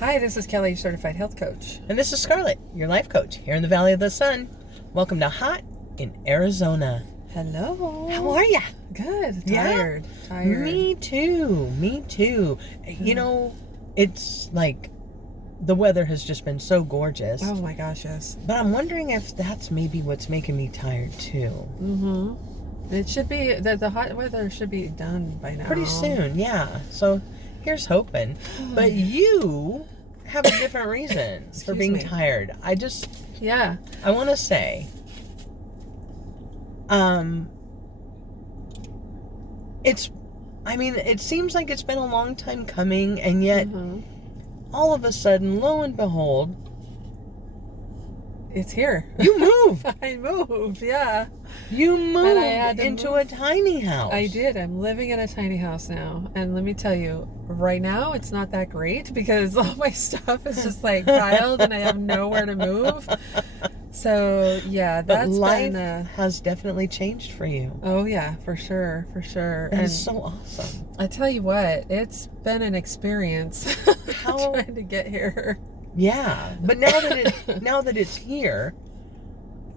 Hi, this is Kelli, Certified Health Coach. And this is Scarlett, your life coach, here in the Valley of the Sun. Welcome to Hot in Arizona. Hello. How are ya? Good. Yeah? Tired. Me too. You know, it's like the weather has just been so gorgeous. Oh my gosh, yes. But I'm wondering if that's maybe what's making me tired too. Mm-hmm. It should be, the hot weather should be done by now. Pretty soon, yeah. So here's hoping. But you have a different reason for being tired. I want to say, it seems like it's been a long time coming, and yet all of a sudden, lo and behold, it's here. You moved. I moved, yeah. You moved into a tiny house. I did. I'm living in a tiny house now. And let me tell you, right now it's not that great because all my stuff is just like piled and I have nowhere to move. So, yeah, but life has definitely changed for you. Oh, yeah, for sure. And it's so awesome. I tell you what, it's been an experience trying to get here. Yeah, but now that it's here,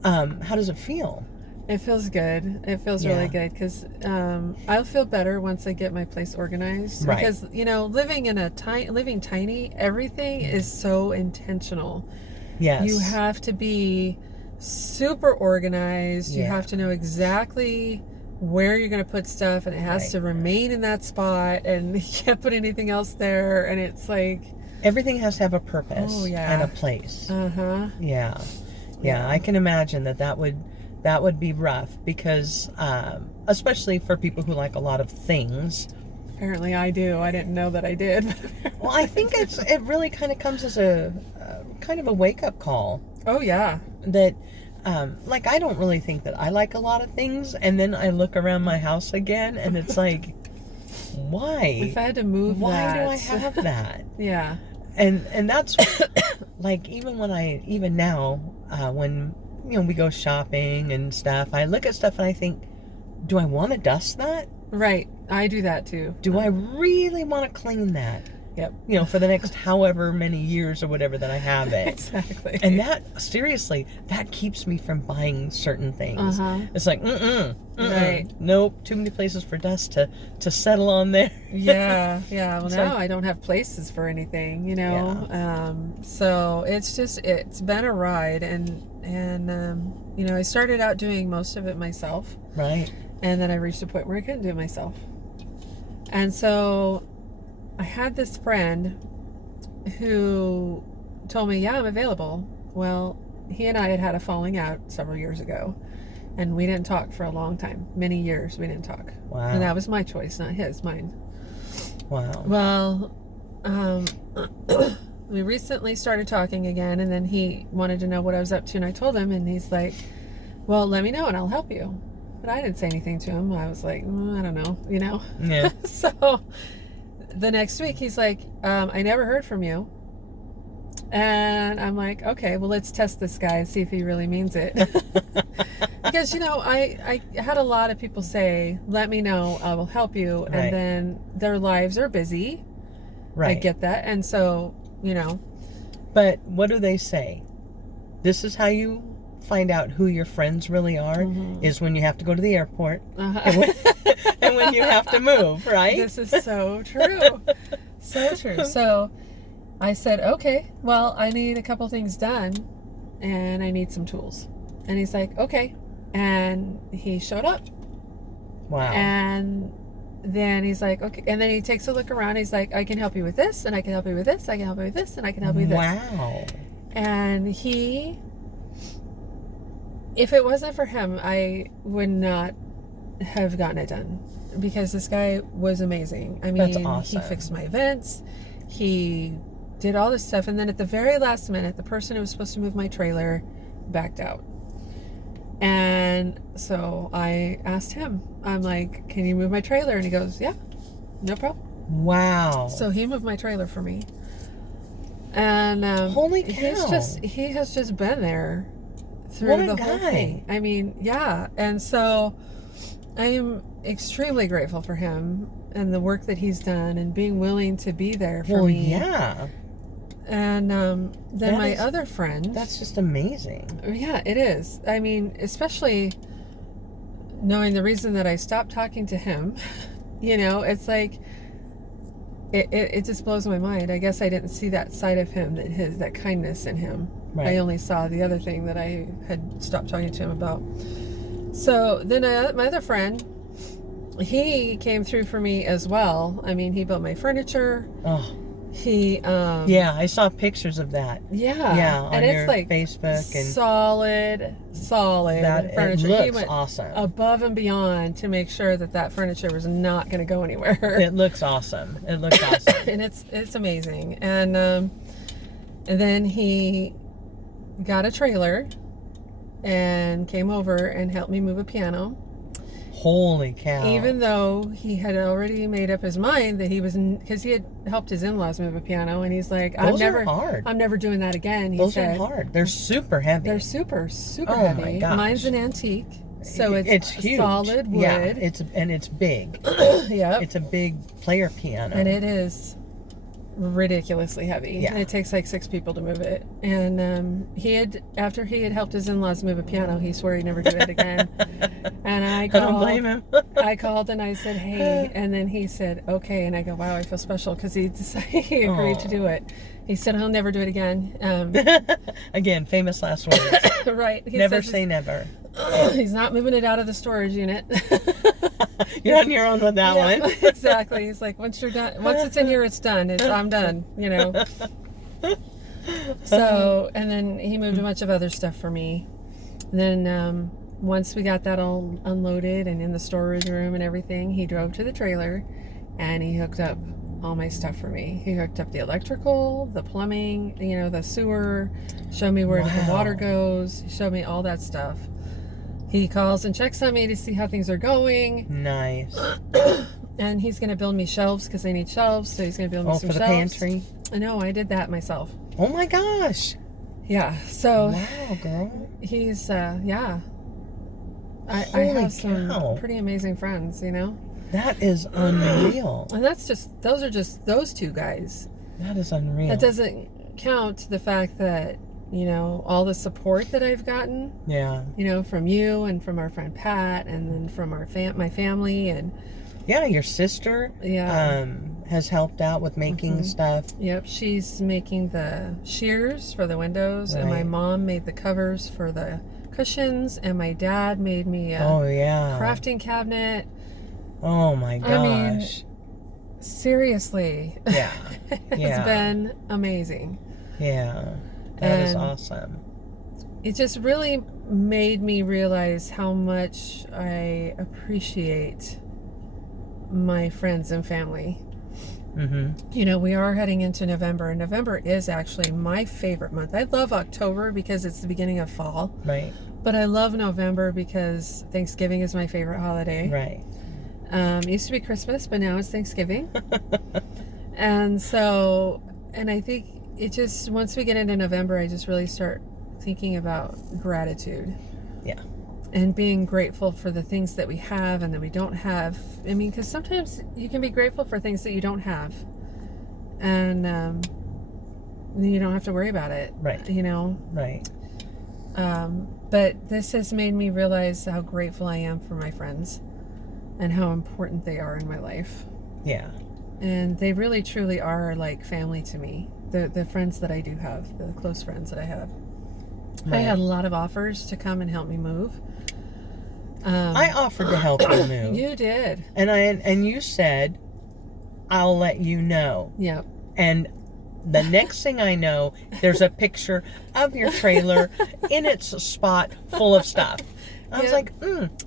how does it feel? It feels good. It feels really good because I'll feel better once I get my place organized. Right. Because living tiny, everything is so intentional. Yes. You have to be super organized. You have to know exactly where you're going to put stuff, and it has to remain in that spot, and you can't put anything else there. And it's like everything has to have a purpose and a place. Yeah. I can imagine that would be rough because especially for people who like a lot of things. Apparently I do. I didn't know that I did. Well, I think it really kind of comes as a kind of a wake-up call. Oh yeah. That like I don't really think that I like a lot of things, and then I look around my house again and it's like, why? If I had to move why do I have that? Yeah. And that's like even now when we go shopping and stuff, I look at stuff and I think, do I want to dust that? Right. I do that too. Do I really want to clean that? Yep. For the next however many years or whatever that I have it. Exactly. And that keeps me from buying certain things. It's like, right. Nope, too many places for dust to settle on there. Yeah. Well, now I don't have places for anything, so it's been a ride, and I started out doing most of it myself. Right. And then I reached a point where I couldn't do it myself. And so I had this friend who told me, yeah, I'm available. Well, he and I had a falling out several years ago, and we didn't talk for a long time. Many years we didn't talk. Wow. And that was my choice, not his, mine. Wow. Well, we recently started talking again, and then he wanted to know what I was up to, and I told him, and he's like, well, let me know and I'll help you. But I didn't say anything to him. I was like, I don't know, Yeah. So the next week he's like, I never heard from you. And I'm like, okay, well, let's test this guy and see if he really means it. Because, I had a lot of people say, let me know, I will help you. Right. And then their lives are busy. Right. I get that. And so, But what do they say? This is how you find out who your friends really are, is when you have to go to the airport and when you have to move, right? This is so true. So true. So I said, okay, well, I need a couple things done and I need some tools. And he's like, okay. And he showed up. Wow. And then he's like, okay. And then he takes a look around. He's like, I can help you with this, and I can help you with this, I can help you with this, and I can help you with this. Wow. And if it wasn't for him, I would not have gotten it done, because this guy was amazing. I mean, that's awesome. He fixed my events. He did all this stuff. And then at the very last minute, the person who was supposed to move my trailer backed out. And so I asked him, I'm like, can you move my trailer? And he goes, yeah, no problem. Wow. So he moved my trailer for me. And holy cow. He has just been there through the whole thing. I mean, yeah. And so I am extremely grateful for him and the work that he's done and being willing to be there for me. Yeah. And then my other friend. That's just amazing. Yeah, it is. I mean, especially knowing the reason that I stopped talking to him. You know, it's like it just blows my mind. I guess I didn't see that side of him, that kindness in him. Right. I only saw the other thing that I had stopped talking to him about. So then my other friend, he came through for me as well. I mean, he built my furniture. Oh. He yeah, I saw pictures of that. Yeah, on and it's your like Facebook and solid that furniture. It looks he went awesome, above and beyond to make sure that furniture was not going to go anywhere. It looks awesome. It looks awesome, and it's amazing. And then he got a trailer and came over and helped me move a piano. Holy cow. Even though he had already made up his mind that he was, because he had helped his in-laws move a piano, and he's like, I'm never doing that again. Those are hard. They're super heavy. They're super heavy. My gosh. Mine's an antique, so it's huge. Solid wood. Yeah, it's big. Yep. It's a big player piano. And it is ridiculously heavy. Yeah. And it takes like 6 people to move it. And after he had helped his in-laws move a piano, he swore he'd never do it again. And I don't blame him. I called and I said, hey, and then he said, okay. And I go, wow, I feel special, because he agreed to do it. He said he'll never do it again. Again, famous last words. Right. He never say never. He's not moving it out of the storage unit. You're on your own with that one. Exactly. He's like, once it's in here, it's done. I'm done, you know. So, and then he moved a bunch of other stuff for me. And then once we got that all unloaded and in the storage room and everything, he drove to the trailer and he hooked up all my stuff for me. He hooked up the electrical, the plumbing, you know, the sewer, showed me where the water goes, showed me all that stuff. He calls and checks on me to see how things are going. Nice. And he's going to build me shelves, because I need shelves, so he's going to build me some for the shelves. pantry? I know, I did that myself. Oh my gosh. Yeah, so... Wow, girl. He's, yeah. I have some pretty amazing friends, you know? That is unreal. And those are just those 2 guys. That is unreal. That doesn't count the fact that, you know, all the support that I've gotten. Yeah. You know, from you and from our friend Pat, and then from my family, and... Yeah, your sister has helped out with making stuff. Yep, she's making the shears for the windows, and my mom made the covers for the cushions, and my dad made me a crafting cabinet. Oh my gosh. I mean, seriously. Yeah. It's been amazing. Yeah. That is awesome. It just really made me realize how much I appreciate my friends and family. Mm-hmm. You know, we are heading into November, and November is actually my favorite month. I love October because it's the beginning of fall. Right. But I love November because Thanksgiving is my favorite holiday. Right. It used to be Christmas, but now it's Thanksgiving. And I think it just, once we get into November, I just really start thinking about gratitude. Yeah. And being grateful for the things that we have and that we don't have. I mean, because sometimes you can be grateful for things that you don't have. And you don't have to worry about it. Right. You know? Right. But this has made me realize how grateful I am for my friends and how important they are in my life. Yeah. And they really, truly are like family to me. The friends that I do have, the close friends that I have. Right. I had a lot of offers to come and help me move. I offered to help you move. You did. And you said, I'll let you know. Yep. And the next thing I know, there's a picture of your trailer in its spot full of stuff. I was like,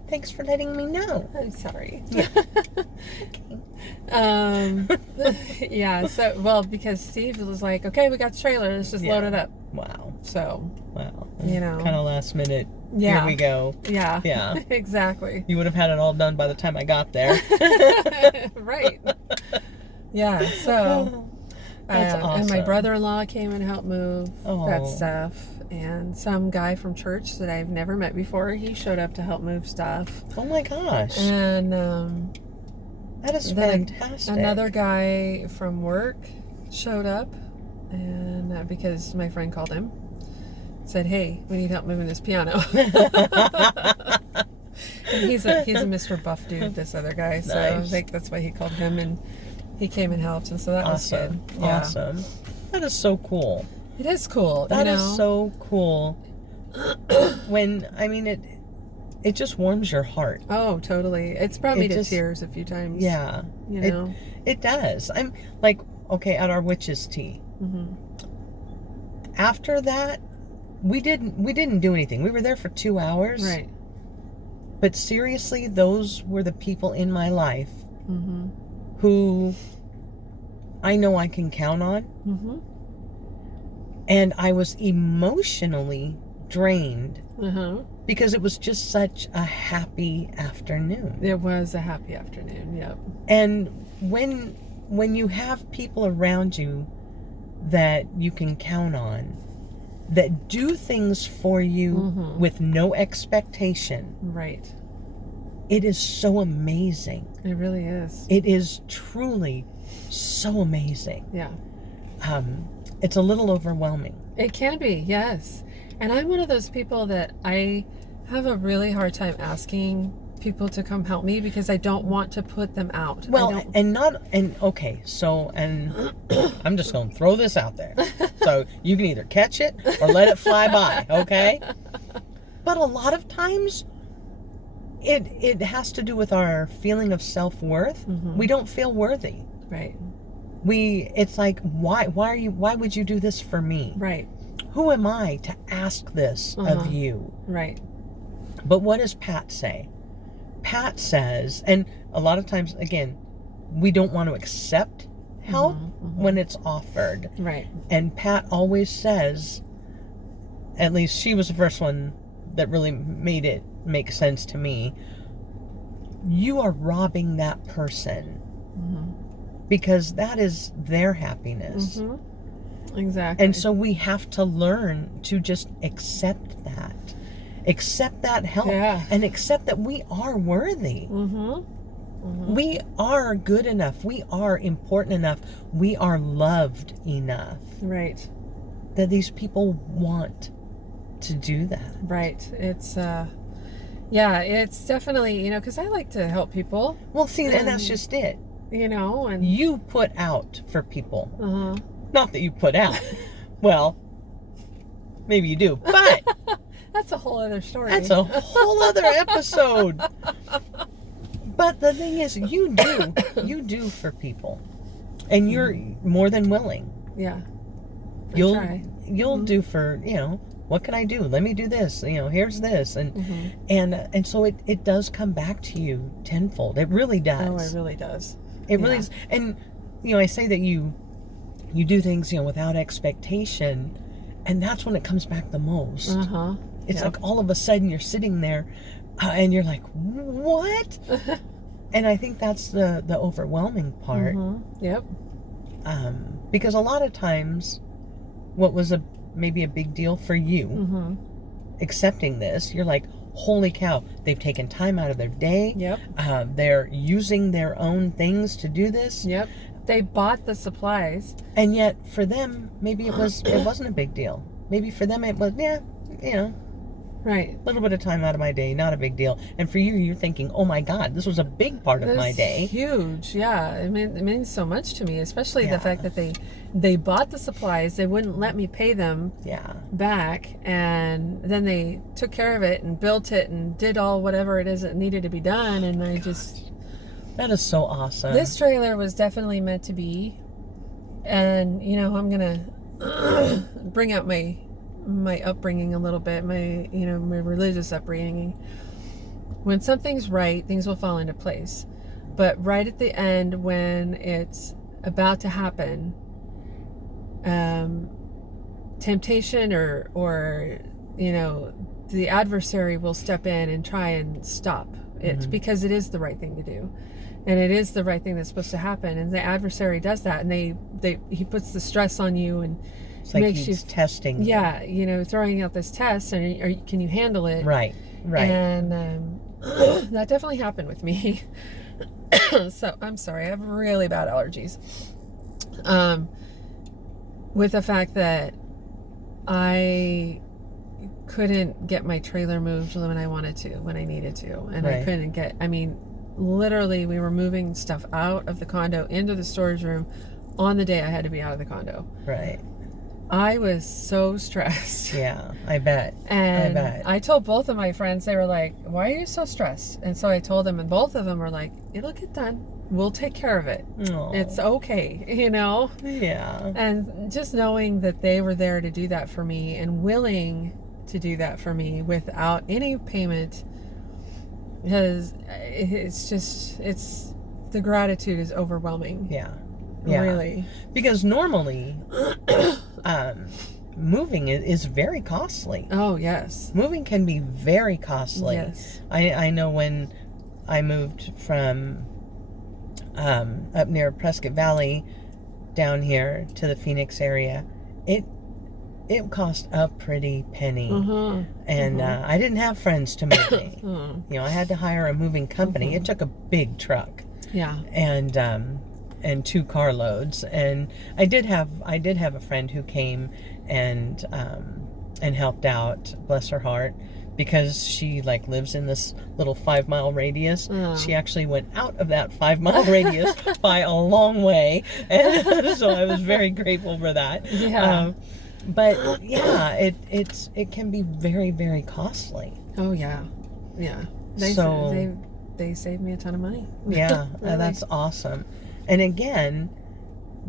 thanks for letting me know. I'm sorry. Yeah. Yeah, so, well, because Steve was like, okay, we got the trailer, let's just load it up. Wow. So, wow. You know. Kind of last minute. Yeah. Here we go. Yeah. Yeah. Exactly. You would have had it all done by the time I got there. Right. Yeah, so. That's awesome. And my brother-in-law came and helped move that stuff. And some guy from church that I've never met before, he showed up to help move stuff. Oh my gosh. And that is fantastic. Another guy from work showed up and because my friend called him, said, "Hey, we need help moving this piano." And he's a Mr. Buff dude, this other guy. So nice. I think that's why he called him, and he came and helped, and so that was good. Yeah. Awesome. That is so cool. It is cool. That is so cool. When, I mean, it just warms your heart. Oh, totally. It's brought me to tears a few times. Yeah. You know? It does. I'm like, okay, at our witch's tea. Mm-hmm. After that, we didn't do anything. We were there for 2 hours. Right. But seriously, those were the people in my life who I know I can count on. Mm-hmm. And I was emotionally drained because it was just such a happy afternoon. It was a happy afternoon, yep. And when you have people around you that you can count on, that do things for you with no expectation. Right. It is so amazing. It really is. It is truly so amazing. Yeah. It's a little overwhelming. It can be, yes. And I'm one of those people that I have a really hard time asking people to come help me because I don't want to put them out. Well, I'm just going to throw this out there. So you can either catch it or let it fly by, okay? But a lot of times it has to do with our feeling of self-worth. We don't feel worthy. Right. It's like, why would you do this for me? Right. Who am I to ask this of you? Right. But what does Pat say? Pat says, and a lot of times, again, we don't want to accept help when it's offered. Right. And Pat always says, at least she was the first one that really made it make sense to me, you are robbing that person because that is their happiness. Exactly. And so we have to learn to just accept that. Accept that help and accept that we are worthy. We are good enough. We are important enough. We are loved enough. Right. That these people want to do that. Right. It's it's definitely, because I like to help people. Well, see, and that's just it. And you put out for people. Not that you put out. Well, maybe you do, but that's a whole other story. That's a whole other episode. But the thing is, you do for people, and you're more than willing. Yeah. You'll do for, what can I do? Let me do this. Here's this, and so it does come back to you tenfold. It really does. Oh, it really does. It really is. And I say that you do things without expectation, and that's when it comes back the most. It's like all of a sudden you're sitting there, and you're like, what? And I think that's the overwhelming part. Yep. Because a lot of times, what was maybe a big deal for you, accepting this, you're like, holy cow, they've taken time out of their day. Yep. They're using their own things to do this. Yep. They bought the supplies. And yet, for them, maybe it wasn't a big deal. Maybe for them it was, right, a little bit of time out of my day, not a big deal. And for you, you're thinking, oh my God, this was a big part of my day. Huge, yeah. It means so much to me, especially the fact that they bought the supplies. They wouldn't let me pay them back, and then they took care of it and built it and did all whatever it is that needed to be done. And that is so awesome. This trailer was definitely meant to be. And, I'm going to bring out my upbringing a little bit, my religious upbringing. When something's right, things will fall into place. But right at the end, when it's about to happen, temptation or the adversary will step in and try and stop it because it is the right thing to do. And it is the right thing that's supposed to happen. And the adversary does that. And he puts the stress on you and it's like makes you testing. Yeah, throwing out this test. And can you handle it? Right. And that definitely happened with me. So I'm sorry, I have really bad allergies. with the fact that I couldn't get my trailer moved when I wanted to, when I needed to. And I couldn't get, I mean, literally we were moving stuff out of the condo into the storage room on the day I had to be out of the condo. Right. I was so stressed. Yeah, I bet. And I told both of my friends, they were like, why are you so stressed? And so I told them, and both of them were like, it'll get done. We'll take care of it. Aww. It's okay, you know? Yeah. And just knowing that they were there to do that for me and willing to do that for me without any payment, because it's the gratitude is overwhelming. Yeah. Yeah. Really. Because normally, moving is very costly. Oh, yes. Moving can be very costly. Yes. I know when I moved from up near Prescott Valley down here to the Phoenix area, it cost a pretty penny. And I didn't have friends to move me. You know, I had to hire a moving company. It took a big truck. Yeah. And 2 carloads. And I did have a friend who came and helped out, bless her heart, because she like lives in this little 5-mile radius. She actually went out of that 5-mile radius by a long way, and so I was very grateful for that. Yeah. But yeah, it can be very, very costly. Oh yeah, yeah. They saved me a ton of money. Yeah, really. That's awesome. And again,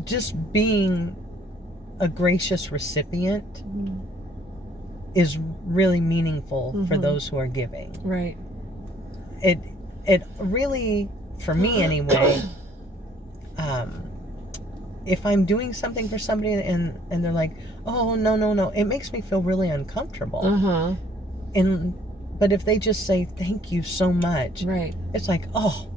just being a gracious recipient is really meaningful for those who are giving. Right. It really, for me anyway, if I'm doing something for somebody and they're like, oh, no, it makes me feel really uncomfortable. But if they just say, thank you so much, right, it's like, oh,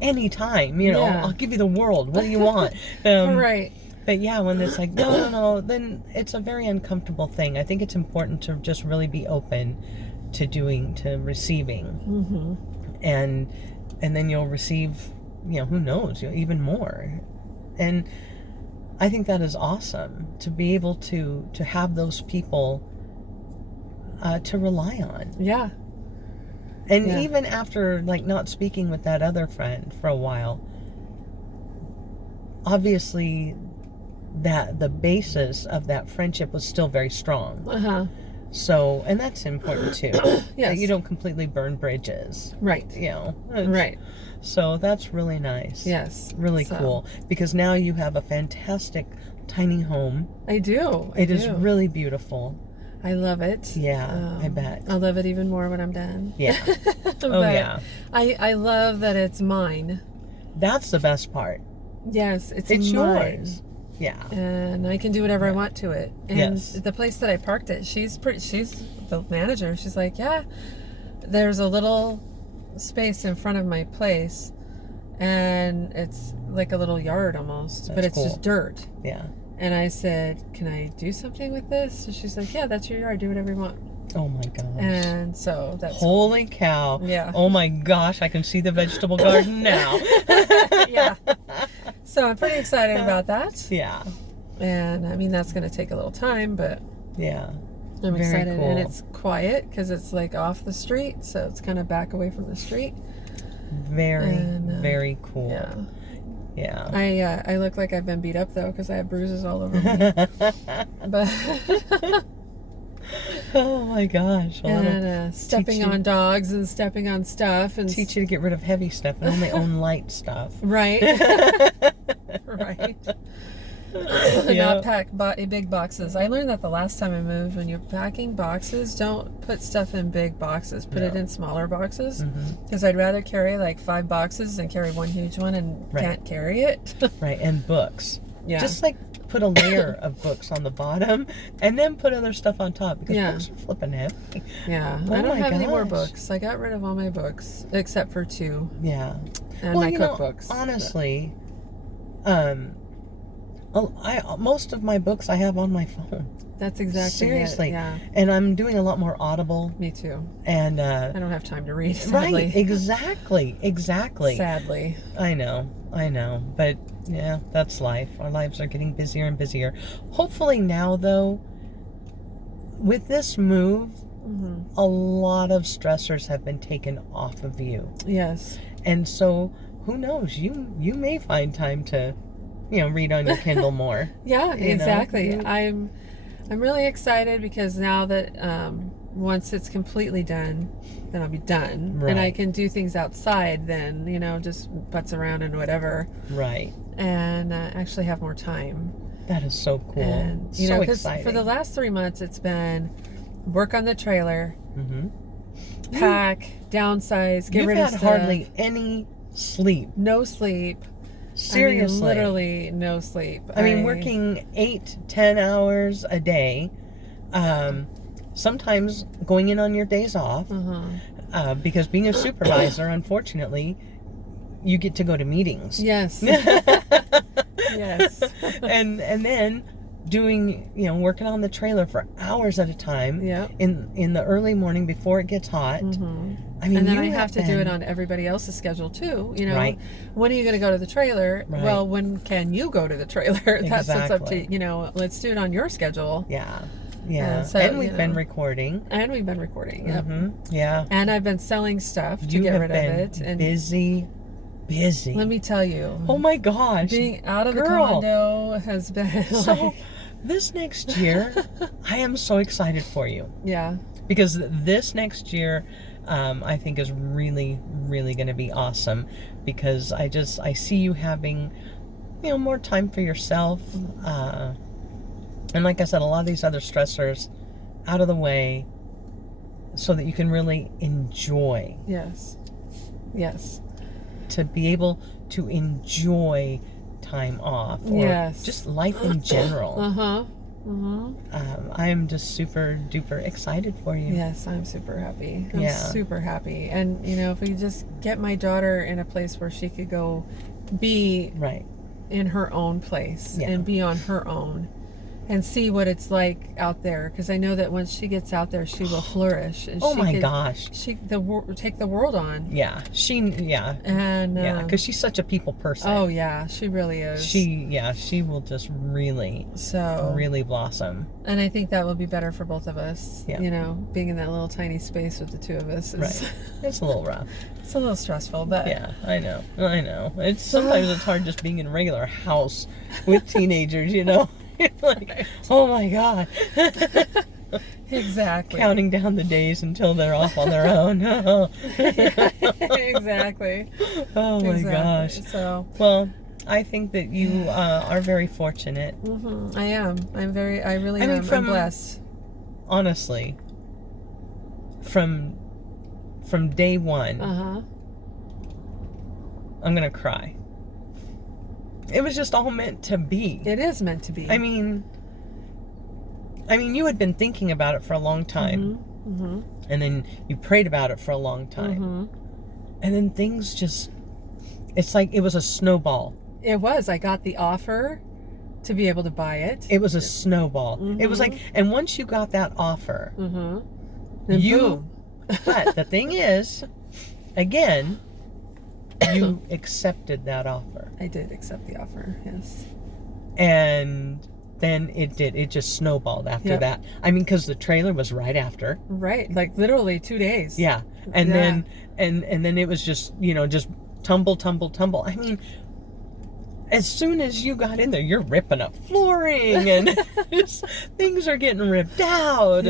anytime, you know, I'll give you the world. What do you want? Right. But yeah, when it's like, no, then it's a very uncomfortable thing. I think it's important to just really be open to receiving. And then you'll receive, you know, who knows, even more. And I think that is awesome to be able to have those people to rely on. Yeah. And even after like not speaking with that other friend for a while, obviously that the basis of that friendship was still very strong. So, and that's important too. Yes. That you don't completely burn bridges. Right. You know. Right. So that's really nice. Yes. Really cool. Because now you have a fantastic tiny home. I do. It is really beautiful. I love it. Yeah, I bet. I'll love it even more when I'm done. Yeah. Oh, yeah. I love that it's mine. That's the best part. Yes, it's mine. Yours. Yeah. And I can do whatever I want to it. And the place that I parked it, she's the manager. She's like, yeah, there's a little space in front of my place, and it's like a little yard almost, but it's just dirt. Yeah. And I said, can I do something with this? And she's like, yeah, that's your yard. Do whatever you want. Oh my gosh. And so that's holy cow. Yeah. Oh my gosh, I can see the vegetable garden now. Yeah. So I'm pretty excited about that. Yeah. And I mean, that's going to take a little time, but yeah. I'm excited. Cool. And it's quiet because it's like off the street. So it's kind of back away from the street. Very cool. Yeah. Yeah. I look like I've been beat up though because I have bruises all over me. But oh my gosh! And stepping on dogs and stepping on stuff and teach you to get rid of heavy stuff and only own light stuff. Right. Right. Not pack big boxes. I learned that the last time I moved. When you're packing boxes, don't put stuff in big boxes. Put it in smaller boxes. Because I'd rather carry like 5 boxes than carry one huge one and can't carry it. Right, and books. Yeah. Just like put a layer of books on the bottom and then put other stuff on top because books are flipping heavy. Yeah. I don't have any more books. I got rid of all my books except for 2. Yeah. And my cookbooks. Honestly, most of my books I have on my phone. That's exactly seriously. It. Yeah. And I'm doing a lot more Audible. Me too. And I don't have time to read, sadly. Right, exactly. Sadly. I know. But yeah, that's life. Our lives are getting busier and busier. Hopefully now, though, with this move, a lot of stressors have been taken off of you. Yes. And so, who knows? You may find time to, read on your Kindle more. Yeah, exactly. I'm really excited because now that once it's completely done, then I'll be done. Right. And I can do things outside then, just butts around and whatever. Right. And actually have more time. That is so cool. And, so because exciting. for the last 3 months, it's been work on the trailer, pack, downsize, get rid of stuff. You've had hardly any sleep. No sleep. Seriously. Literally no sleep. I mean, working 8-10 hours a day, sometimes going in on your days off, because being a supervisor, unfortunately, you get to go to meetings. Yes. Yes. And then doing, working on the trailer for hours at a time in the early morning before it gets hot. I mean, and then I have to do it on everybody else's schedule too. Right. When are you going to go to the trailer? Right. Well, when can you go to the trailer? That's what's up to, let's do it on your schedule. Yeah. And we've been recording. Yep. Yeah. And I've been selling stuff to get rid of it. And busy. Let me tell you. Oh my gosh. Being out of the condo has been so. This next year, I am so excited for you. Yeah. Because this next year, I think is really, really going to be awesome. Because I see you having, more time for yourself. And like I said, a lot of these other stressors out of the way so that you can really enjoy. Yes. To be able to enjoy time off, or just life in general. I'm just super duper excited for you. Yes, I'm super happy. I'm super happy. And if we just get my daughter in a place where she could go be in her own place and be on her own and see what it's like out there, because I know that once she gets out there, she will flourish. And gosh, she take the world on. And because she's such a people person. Oh yeah, she really is. She will just really blossom. And I think that will be better for both of us. Being in that little tiny space with the two of us is it's a little rough. It's a little stressful, but I know. It's sometimes it's hard just being in a regular house with teenagers. Like, oh my God. Exactly. Counting down the days until they're off on their own. Exactly. Oh my gosh. So, well, I think that you are very fortunate. I am. I really am. I'm blessed. Honestly, from day one, I'm gonna cry. It was just all meant to be. It is meant to be. I mean, you had been thinking about it for a long time. And then you prayed about it for a long time. And then things just, it's like it was a snowball. It was. I got the offer to be able to buy it. It was a snowball. It was like, and once you got that offer, then boom. But the thing is, again, you accepted that offer. I did accept the offer, yes. And then it just snowballed after that. I mean, because the trailer was right after. Right, like literally 2 days. Yeah. And then and then it was just, just tumble. I mean, as soon as you got in there, you're ripping up flooring and just, things are getting ripped out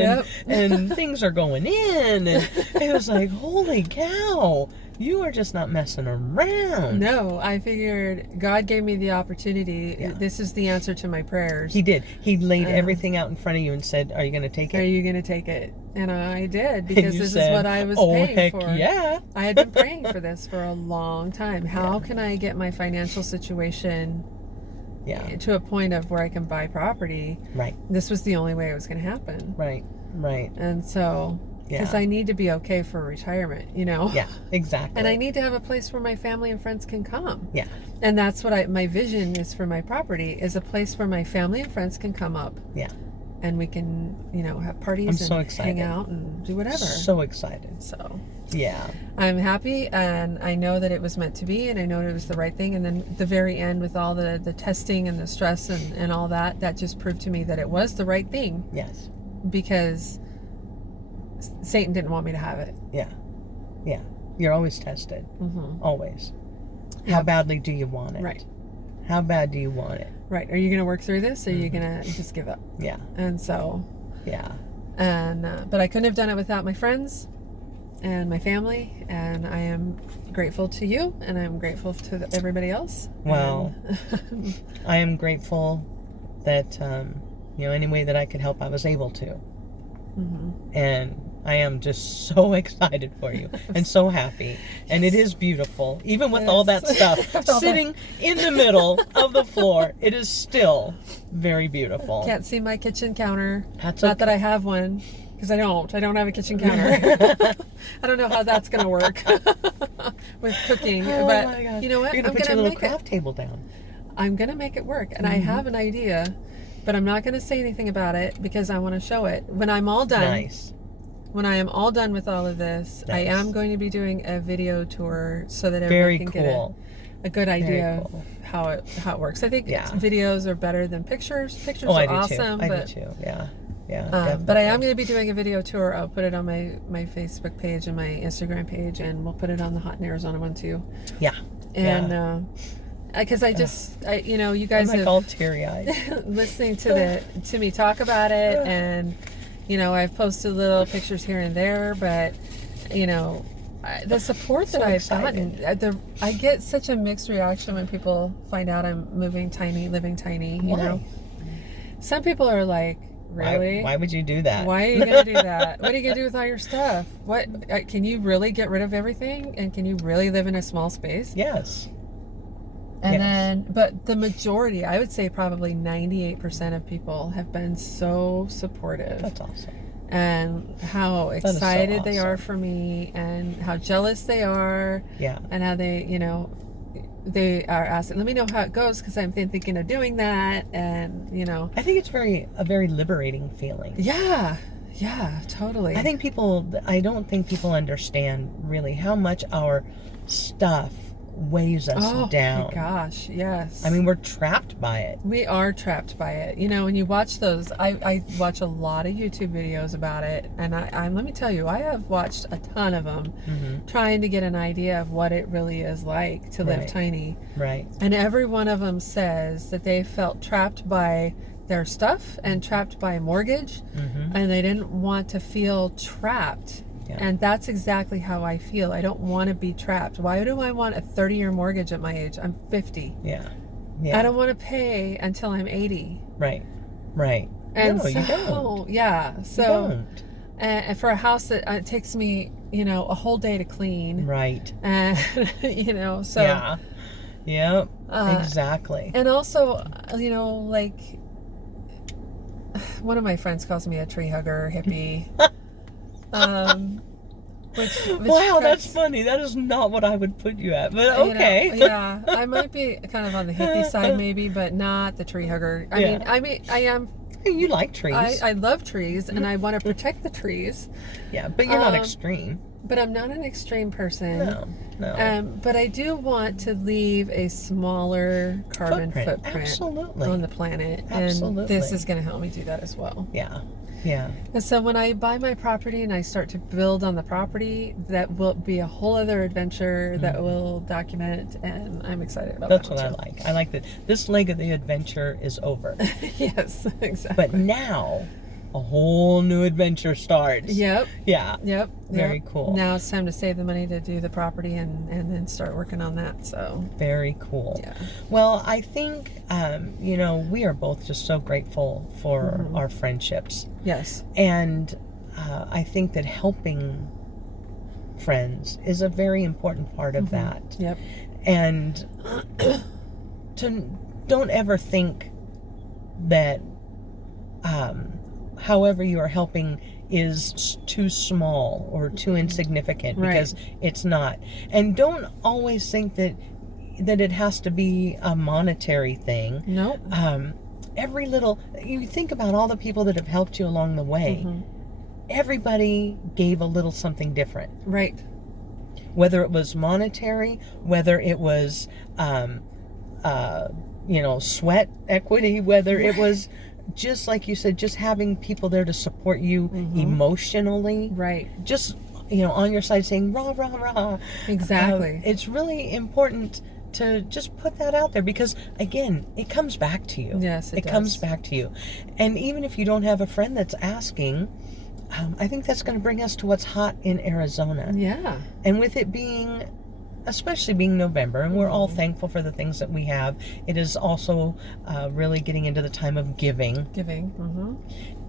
and things are going in. And it was like, holy cow. You are just not messing around. No, I figured God gave me the opportunity. Yeah. This is the answer to my prayers. He did. He laid everything out in front of you and said, are you going to take it? Are you going to take it? And I did, because this is what I was paying for. Yeah. I had been praying for this for a long time. How can I get my financial situation to a point of where I can buy property? Right. This was the only way it was going to happen. Right. And so Because I need to be okay for retirement, you know? Yeah, exactly. And I need to have a place where my family and friends can come. Yeah. And that's what my vision is for my property, is a place where my family and friends can come up. Yeah. And we can, you know, have parties I'm so excited. Hang out and do whatever. So excited. So, yeah. I'm happy, and I know that it was meant to be, and I know it was the right thing. And then the very end, with all the testing and the stress and all that, that just proved to me that it was the right thing. Yes. Because Satan didn't want me to have it. Yeah. Yeah. You're always tested. Mm-hmm. Always. How badly do you want it? Right. How bad do you want it? Right. Are you going to work through this, or are you going to just give up? Yeah. And so. Yeah. And but I couldn't have done it without my friends and my family, and I am grateful to you, and I'm grateful to everybody else. Well, I am grateful that you know, any way that I could help, I was able to. Mm-hmm. And I am just so excited for you and so happy. And it is beautiful. Even with all that stuff sitting in the middle of the floor, it is still very beautiful. Can't see my kitchen counter. That's Not okay. that I have one, because I don't have a kitchen counter. I don't know how that's going to work with cooking. Oh but my gosh. You know what? You're going to put your little craft table down. I'm going to make it work. And I have an idea, but I'm not going to say anything about it because I want to show it. When I'm all done. Nice. When I am all done with all of this, Nice. I am going to be doing a video tour so that everybody can get a good idea of how it works. I think videos are better than pictures. Pictures are awesome. I do too. Yeah. Yeah. But I am going to be doing a video tour. I'll put it on my Facebook page and my Instagram page, and we'll put it on the Hot in Arizona one too. Yeah. And because you know, you guys I'm have all teary-eyed listening to me talk about it, and you know, I've posted little pictures here and there, but you know, the support that I've gotten, I get such a mixed reaction when people find out I'm living tiny. You know, some people are like, really? Why would you do that? Why are you gonna do that? What are you gonna do with all your stuff? What can you really get rid of everything? And can you really live in a small space? Yes. And then, but the majority, I would say probably 98% of people have been so supportive. That's awesome. And how excited they are for me, and how jealous they are. Yeah. And how they, you know, they are asking, let me know how it goes, because I'm thinking of doing that. And, you know. I think it's a very liberating feeling. Yeah. Yeah, totally. I don't think people understand really how much our stuff weighs us down. Oh my gosh, yes. I mean, we're trapped by it. We are trapped by it. You know, when you watch those, I watch a lot of YouTube videos about it, and I let me tell you, I have watched a ton of them, trying to get an idea of what it really is like to live tiny. Right. And every one of them says that they felt trapped by their stuff and trapped by a mortgage, and they didn't want to feel trapped. Yeah. And that's exactly how I feel. I don't want to be trapped. Why do I want a 30-year mortgage at my age? I'm 50. Yeah. I don't want to pay until I'm 80. Right. And no, you don't. Yeah. So, you don't. And for a house that it takes me, you know, a whole day to clean. Right. And, you know, so. Yeah. Yep. Exactly. And also, you know, like, one of my friends calls me a tree hugger, hippie. Which wow, that's funny. That is not what I would put you at, but okay. You know, yeah, I might be kind of on the hippie side maybe, but not the tree hugger. I mean, I am. You like trees. I love trees, and I want to protect the trees. Yeah, but you're not extreme. But I'm not an extreme person. No. But I do want to leave a smaller carbon footprint on the planet. Absolutely. And this is going to help me do that as well. Yeah. And so when I buy my property and I start to build on the property, that will be a whole other adventure that we'll document, and I'm excited about That's that. That's what I like. I like that this leg of the adventure is over. Yes, exactly. But now a whole new adventure starts. Yep. Yeah. Yep. Very cool. Now it's time to save the money to do the property and then start working on that. So very cool. Yeah. Well, I think you know, we are both just so grateful for our friendships. Yes. And I think that helping friends is a very important part of that. Yep. And don't ever think that however you are helping is too small or too insignificant, because it's not. And don't always think that it has to be a monetary thing. Nope. Every little, you think about all the people that have helped you along the way. Everybody gave a little something different. Right. Whether it was monetary, whether it was, sweat equity, whether it was just like you said, just having people there to support you emotionally. Right. Just, on your side saying, rah, rah, rah. Exactly. It's really important to just put that out there, because again, it comes back to you. Yes, it does. Comes back to you. And even if you don't have a friend that's asking, I think that's going to bring us to what's hot in Arizona. Yeah. And with it being, especially being November, and we're all thankful for the things that we have, it is also really getting into the time of giving.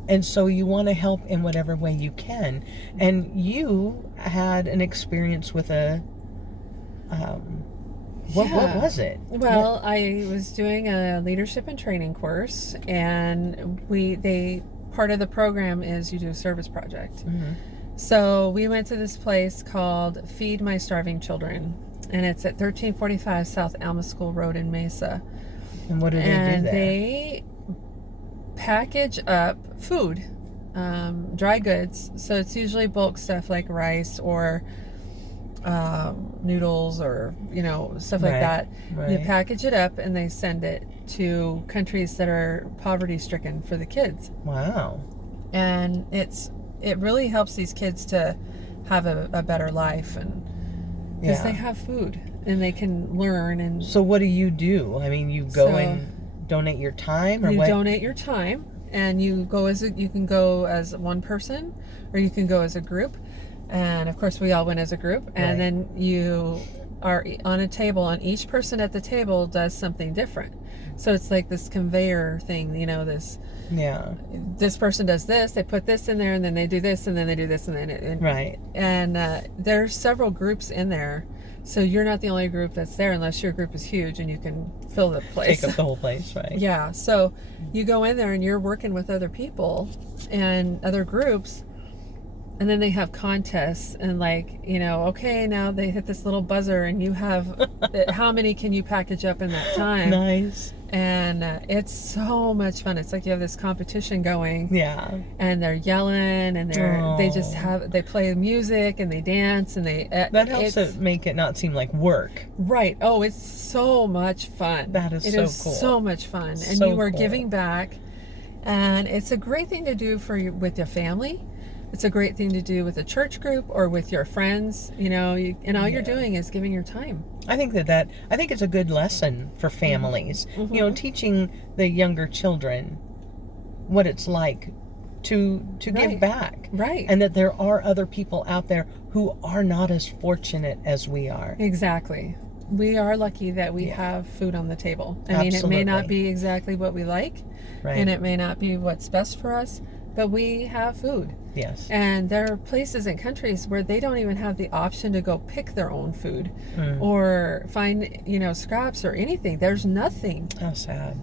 And so you want to help in whatever way you can. And you had an experience with a... What was it? Well, I was doing a leadership and training course, and part of the program is you do a service project. So we went to this place called Feed My Starving Children, and it's at 1345 South Alma School Road in Mesa. And what do they do there? And they package up food, dry goods. So it's usually bulk stuff like rice or noodles or stuff like that. You package it up and they send it to countries that are poverty stricken for the kids. Wow. And it really helps these kids to have a better life, and because they have food and they can learn. And so what do? I mean, you go and donate your time, or you what? donate your time, and you can go as one person, or you can go as a group. And of course we all went as a group, and then you are on a table, and each person at the table does something different. So it's like this conveyor thing, this person does this, they put this in there, and then they do this, and then they do this, and then and there's several groups in there, so you're not the only group that's there, unless your group is huge and you can fill the place, take up the whole place. Yeah, so you go in there and you're working with other people and other groups. And then they have contests, and okay, now they hit this little buzzer, and you have how many can you package up in that time? Nice. And it's so much fun. It's like you have this competition going. Yeah. And they're yelling, and they play music, and they dance, and that helps it make it not seem like work. Right. Oh, it's so much fun. That is so cool. So much fun, and so you are cool. giving back, and it's a great thing to do with your family. It's a great thing to do with a church group or with your friends, and all you're doing is giving your time. I think I think it's a good lesson for families, teaching the younger children what it's like to give back. Right. And that there are other people out there who are not as fortunate as we are. Exactly. We are lucky that we have food on the table. I mean, it may not be exactly what we like, and it may not be what's best for us, but we have food. Yes. And there are places and countries where they don't even have the option to go pick their own food or find, scraps or anything. There's nothing. How sad.